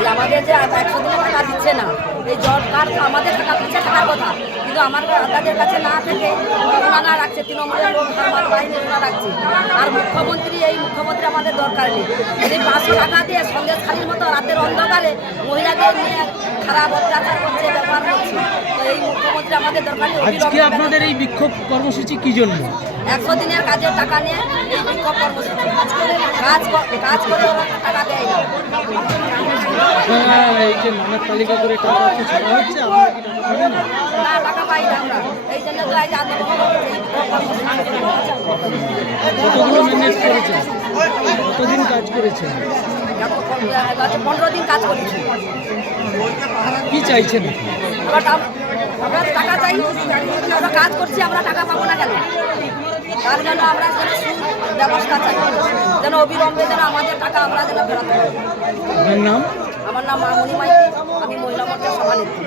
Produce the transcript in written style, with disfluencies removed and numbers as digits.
এই আমাদের যে 100 দিনের টাকা দিচ্ছে না, এই জব কার্ড আমাদের টাকা দিচ্ছে, টাকার কথা, কিন্তু আমার তাদের কাছে না থেকে ওনারা রাখছে, তৃণমূলের লোক আমার বাহিনী ওনারা রাখছে। আর মুখ্যমন্ত্রী আমাদের দরকার নেই। এই 500 টাকা দিয়ে সন্দেশখালির মতো রাতের অন্ধকারে মহিলাদের নিয়ে খারাপ অত্যাচার করছে, ব্যবহার করছে। তো এই মুখ্যমন্ত্রী আমাদের দরকার নেই। আজকে আপনাদের এই বিক্ষোভ কর্মসূচি কি জন্য? 100 দিনের কাজের টাকা নিয়ে এই বিক্ষোভ কর্মসূচি। কাজ করে ওরা টাকা দেয় না। এই যে নামের তালিকা করে টাকা ছাড়া হচ্ছে, আপনারা কি টাকা পাবেন না? না, টাকা পাই না আমরা। এই জন্য তো এই যে আন্দোলন করছি, এই বিক্ষোভ কর্মসূচি। কতগুলো ম্যানেজ করেছেন? কতদিন কাজ করেছেন? 15 দিন কাজ করেছি। কি চাইছেন? আমরা টাকা চাই, আমরা কাজ করছি, আমরা টাকা পাবো না কেন? তার জন্য আমরা ব্যবস্থা চাই, যেন অবিলম্বে যেন আমাদের টাকা আমরা যেন ফেরত পাই। আপনার নাম? আমার নাম মামনি মাইতি, আমি মহিলা মোর্চার সভানেত্রী।